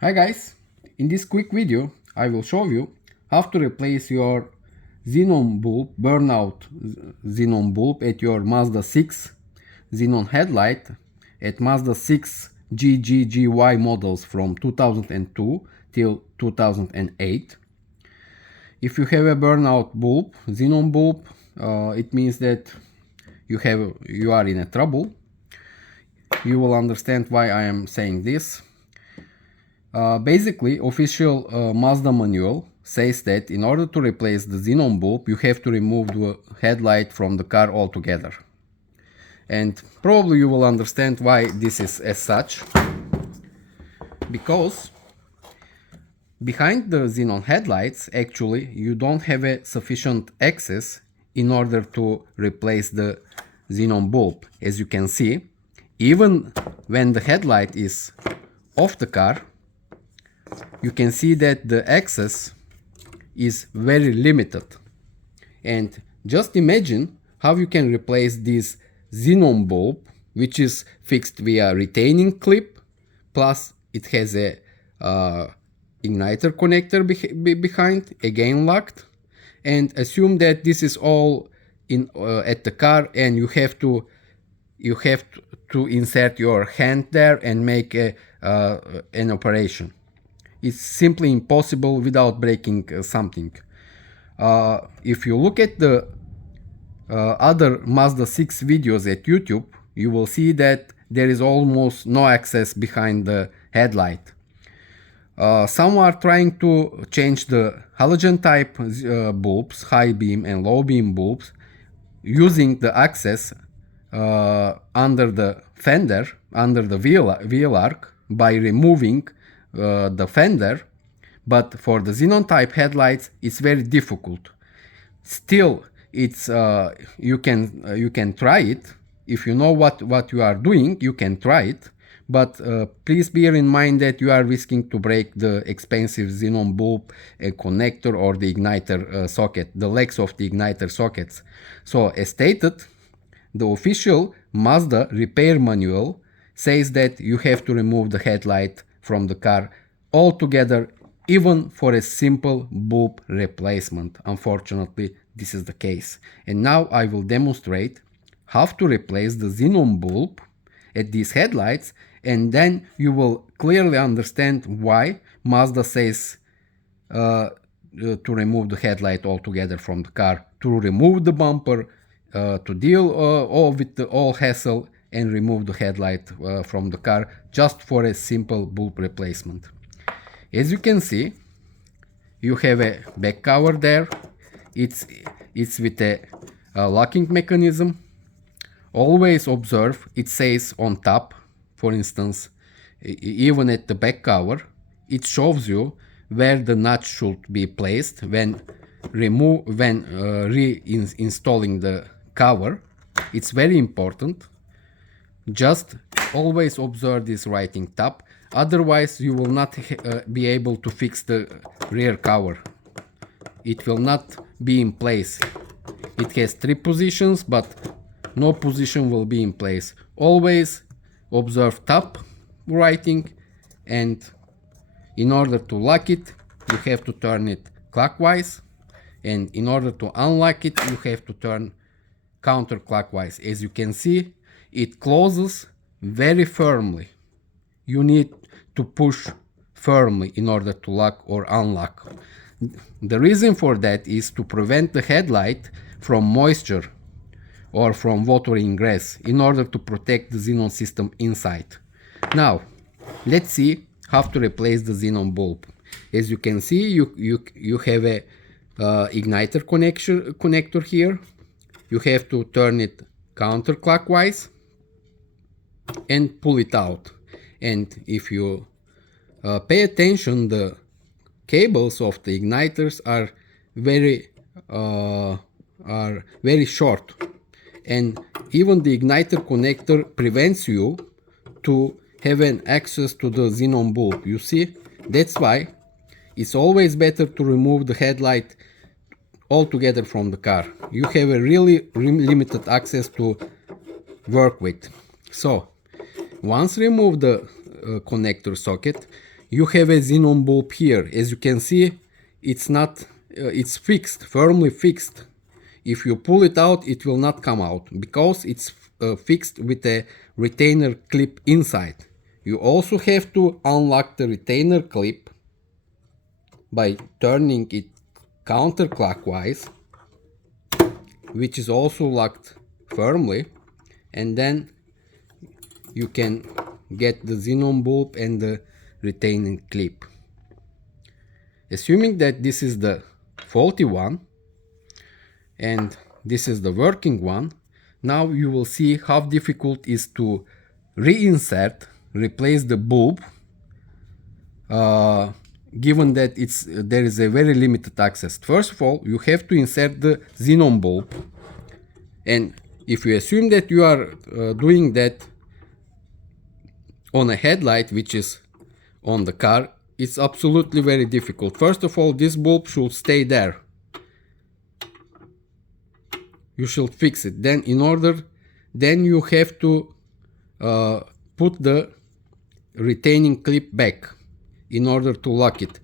Hi guys, in this quick video I will show you how to replace your xenon bulb, burnout xenon bulb at your Mazda 6 xenon headlight at Mazda 6 GGGY models from 2002 till 2008. If you have a burnout bulb, xenon bulb, it means that you are in a trouble. You will understand why I am saying this. Basically, official Mazda manual says that in order to replace the xenon bulb, you have to remove the headlight from the car altogether. And probably you will understand why this is as such. Because behind the xenon headlights, actually, you don't have a sufficient access in order to replace the xenon bulb. As you can see, even when the headlight is off the car, you can see that the access is very limited. And just imagine how you can replace this xenon bulb, which is fixed via retaining clip, plus it has a igniter connector behind, again locked, and assume that this is all in at the car, and you have to insert your hand there and make an operation. It's simply impossible without breaking something. If you look at the other Mazda 6 videos at YouTube, you will see that there is almost no access behind the headlight. Some are trying to change the halogen type bulbs, high beam and low beam bulbs, using the access under the fender, under the wheel arc, by removing the fender, but for the xenon type headlights it's very difficult. Still, it's you can try it. If you know what you are doing, you can try it, but please bear in mind that you are risking to break the expensive xenon bulb connector or the igniter socket, the legs of the igniter sockets. So as stated, the official Mazda repair manual says that you have to remove the headlight from the car altogether, even for a simple bulb replacement. Unfortunately, this is the case. And now I will demonstrate how to replace the xenon bulb at these headlights, and then you will clearly understand why Mazda says to remove the headlight altogether from the car, to remove the bumper, to deal with all hassle and remove the headlight from the car just for a simple bulb replacement. As you can see, you have a back cover there. It's with a locking mechanism. Always observe, it says on top, for instance, even at the back cover, it shows you where the nut should be placed when reinstalling the cover. It's very important. Just always observe this writing top, otherwise you will not be able to fix the rear cover. It will not be in place. It has 3 positions, but no position will be in place. Always observe top writing, and in order to lock it, you have to turn it clockwise, and in order to unlock it, you have to turn counterclockwise. As you can see, it closes very firmly. You need to push firmly in order to lock or unlock. The reason for that is to prevent the headlight from moisture or from water ingress, in order to protect the xenon system inside. Now, let's see how to replace the xenon bulb. As you can see, you have a igniter connector here. You have to turn it counterclockwise and pull it out. And if you pay attention, the cables of the igniters are very short, and even the igniter connector prevents you to have an access to the xenon bulb. You see, that's why it's always better to remove the headlight altogether from the car. You have a really limited access to work with. So once remove the connector socket, you have a xenon bulb here. As you can see, it's not, it's fixed, firmly fixed. If you pull it out, it will not come out because it's fixed with a retainer clip inside. You also have to unlock the retainer clip by turning it counterclockwise, which is also locked firmly, and then you can get the xenon bulb and the retaining clip. Assuming that this is the faulty one and this is the working one, now you will see how difficult it is to reinsert, replace the bulb, given that there is a very limited access. First of all, you have to insert the xenon bulb, and if you assume that you are doing that on a headlight which is on the car, it's absolutely very difficult. First of all, this bulb should stay there. You should fix it. Then you have to put the retaining clip back in order to lock it.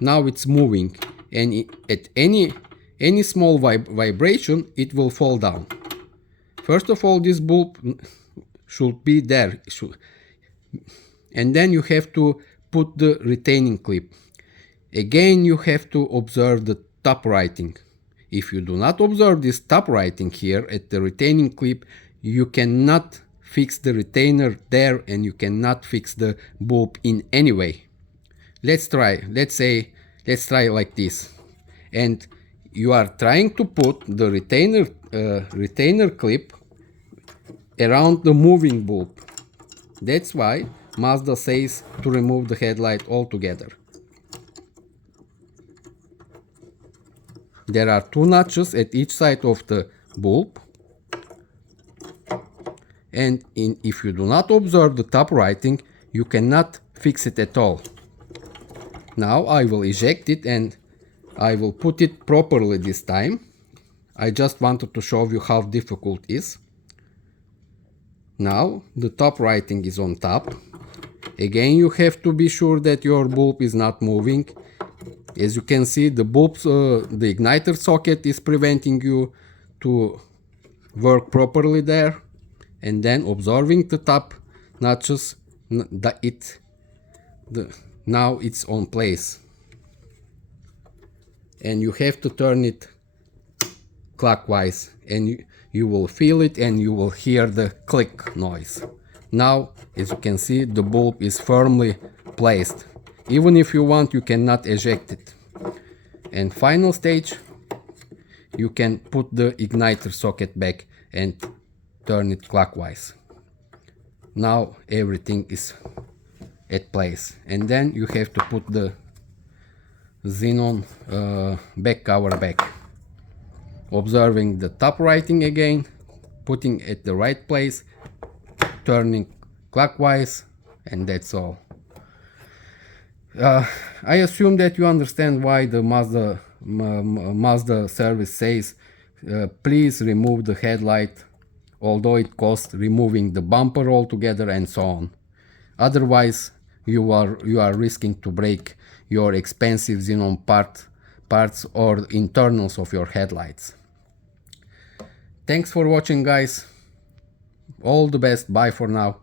Now it's moving, and at any small vibration it will fall down. First of all, this bulb should be there, and then you have to put the retaining clip. Again, you have to observe the top writing. If you do not observe this top writing here at the retaining clip, you cannot fix the retainer there, and you cannot fix the bulb in any way. Let's try. Let's try like this. And you are trying to put the retainer clip around the moving bulb. That's why Mazda says to remove the headlight altogether. There are two notches at each side of the bulb, and if you do not observe the top writing, you cannot fix it at all. Now I will eject it and I will put it properly this time. I just wanted to show you how difficult it is. Now the top writing is on top. Again, you have to be sure that your bulb is not moving. As you can see, the igniter socket is preventing you to work properly there. And then observing the top notches, now it's on place. And you have to turn it clockwise, and you will feel it and you will hear the click noise. Now, as you can see, the bulb is firmly placed. Even if you want, you cannot eject it. And final stage, you can put the igniter socket back and turn it clockwise. Now everything is at place. And then you have to put the xenon back cover back. Observing the top writing again, putting it at the right place, turning clockwise, and that's all. I assume that you understand why the Mazda service says please remove the headlight, although it costs removing the bumper altogether and so on. Otherwise, you are risking to break your expensive xenon parts or internals of your headlights. Thanks for watching, guys. All the best. Bye for now.